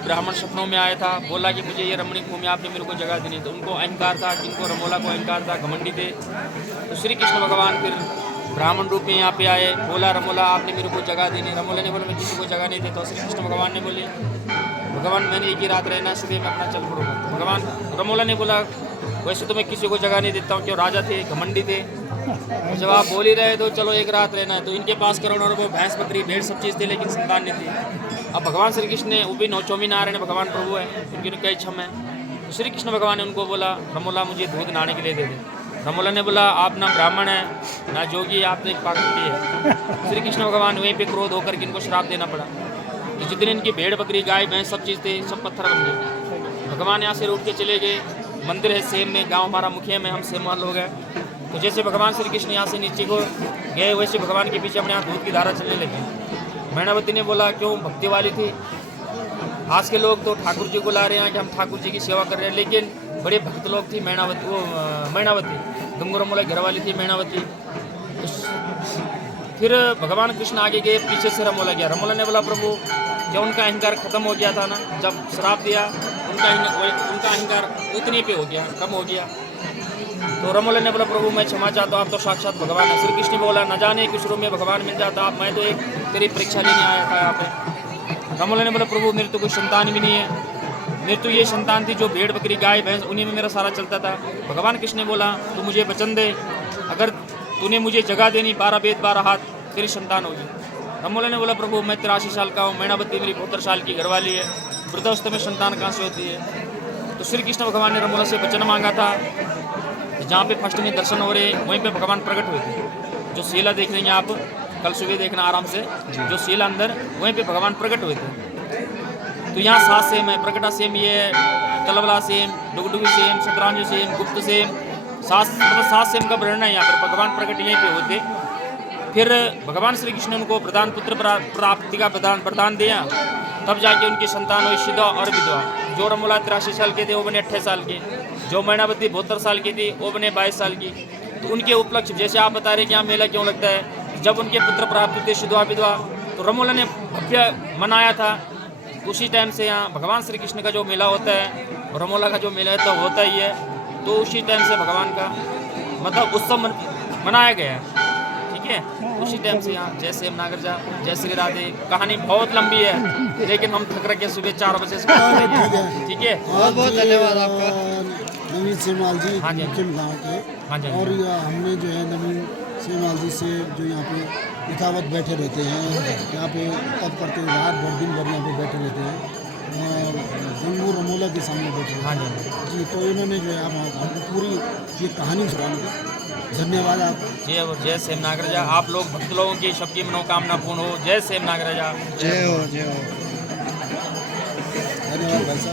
ब्राह्मण सपनों में आया था, बोला कि मुझे ये रमणीक भूमि आपने मेरे को जगह देनी। तो उनको अहंकार था, जिनको रमोला को अहंकार था, घमंडी थे। तो श्री कृष्ण भगवान फिर ब्राह्मण रूप में यहाँ पे आए, बोला रमोला आपने मेरे को जगह देनी। रमोला ने बोला मैं किसी को जगह नहीं देता। तो श्री कृष्ण भगवान ने बोले भगवान मैंने एक ही रात रहना, इसलिए मैं अपना चल पड़ूंगा। भगवान रमोला ने बोला वैसे तो मैं किसी को जगह नहीं देता हूँ, क्यों राजा थे, घमंडी थे। जब आप बोल ही रहे तो चलो एक रात रहना है। तो इनके पास करोड़ों रुपये भैंस बकरी भेड़ सब चीज़ थे, लेकिन संतान नहीं थी। अब भगवान श्री कृष्ण ने वो भी नौचौमी नारायण भगवान प्रभु है, उनकी क्या इच्छा है। तो श्री कृष्ण भगवान ने उनको बोला रमोला मुझे दूध नहाने के लिए दे दे। रमोला ने बोला आप ना ब्राह्मण है ना जोगी, आप तो एक पाखंडी है। श्री कृष्ण भगवान वहीं पे क्रोध होकर के इनको श्राप देना पड़ा। तो जितने इनकी भेड़ बकरी गाय भैंस सब चीज़ थे सब पत्थर बन गए। भगवान यहाँ से उठ के चले गए। मंदिर है सेम में, गांव हमारा मुखिया में, हम सेम लोग हैं। तो जैसे भगवान श्री कृष्ण यहाँ से नीचे को गए, वैसे भगवान के पीछे अपने यहाँ दूध की धारा चलने लगी। मैनावती ने बोला क्यों, भक्ति वाली थी। आज के लोग तो ठाकुर जी को ला रहे हैं कि हम ठाकुर जी की सेवा कर रहे हैं, लेकिन बड़े भक्त लोग थी मैनावती, वो मैनावती गंगूरमोला घर वाली थी मैनावती। फिर भगवान कृष्ण आगे गए, पीछे से रमोला गया। रमोला ने बोला प्रभु क्या उनका अहंकार खत्म हो गया था ना, जब श्राप दिया उनका अहंकार उतने पे हो गया, कम हो गया। तो रमोला ने बोला प्रभु मैं क्षमा चाहता हूँ, आप तो साक्षात भगवान है। श्री कृष्ण बोला न जाने किस रूप में भगवान मिल जाता आप, मैं तो एक तेरी परीक्षा लेने आया था यहाँ पे। रमोला ने बोला प्रभु मेरे तो कोई संतान भी नहीं है, मेरी तो ये संतान थी जो भेड़ बकरी गाय भैंस उन्हीं में मेरा सारा चलता था। भगवान कृष्ण ने बोला तू मुझे वचन दे, अगर तूने मुझे जगह देनी 12 वेद 12 हाथ तेरी संतान होगी। रमोला ने बोला प्रभु मैं 83 साल का हूँ, मैनावती मेरी 72 साल की घरवाली है, वृद्धावस्था में संतान कहाँ से होती है। तो श्री कृष्ण भगवान ने रमोला से वचन मांगा था, जहाँ पे फर्स्ट में दर्शन हो रहे वहीं पे भगवान प्रकट हुए थे। जो सीला देख रहे हैं आप, कल सुबह देखना आराम से, जो सीला अंदर वहीं पे भगवान प्रकट हुए थे। तो यहाँ 7 सेम है, प्रकटा सेम, ये तलवला सेम, डुगडुगी सेम, शतरांजु सेम, गुप्त सेम, 7 सेम का वर्णन है यहाँ पर। भगवान प्रकट यहीं पे होते। फिर भगवान श्री कृष्ण ने उनको प्रधान पुत्र प्राप्ति का वरदान दिया, तब जाके उनकी संतान हुई सिद्धा और विधवा। जो रमोला 83 साल के थे वो बने 28 साल के, जो मैनावती 72 साल की थी वो बने 22 साल की। तो उनके उपलक्ष्य जैसे आप बता रहे कि यहाँ मेला क्यों लगता है, जब उनके पुत्र प्राप्त थे सिद्धवा विधवा, तो रमोला ने भव्य मनाया था। उसी टाइम से यहाँ भगवान श्री कृष्ण का जो मेला होता है, रमोला का जो मेला है तो होता ही है। तो उसी टाइम से भगवान का मतलब उत्सव मनाया गया है, ठीक है। उसी टाइम से यहाँ जय श्री नागर जा, जय श्री राधे। कहानी बहुत लंबी है, लेकिन हम थक रखे सुबह 4 बजे से, ठीक है। बहुत बहुत धन्यवाद आपका नवीन सेमाल जी, हाँ जी, मुखिम गाँव के। हाँ जी, और हमने जो है नवीन सेमाल जी से जो यहाँ पे यथावत बैठे रहते हैं, यहाँ पे तब करते रात भर दिन भर यहाँ पे बैठे रहते हैं, गंगू रमोला के सामने बैठे हैं। हाँ जी जी, तो इन्होंने जो है हमको पूरी ये कहानी सुनाई। धन्यवाद आप। जय सेम नागराजा। आप लोग भक्त लोगों की सबकी मनोकामना पूर्ण हो। जय सेम नागराजा। जय हो, जय हो। धन्यवाद भाई साहब।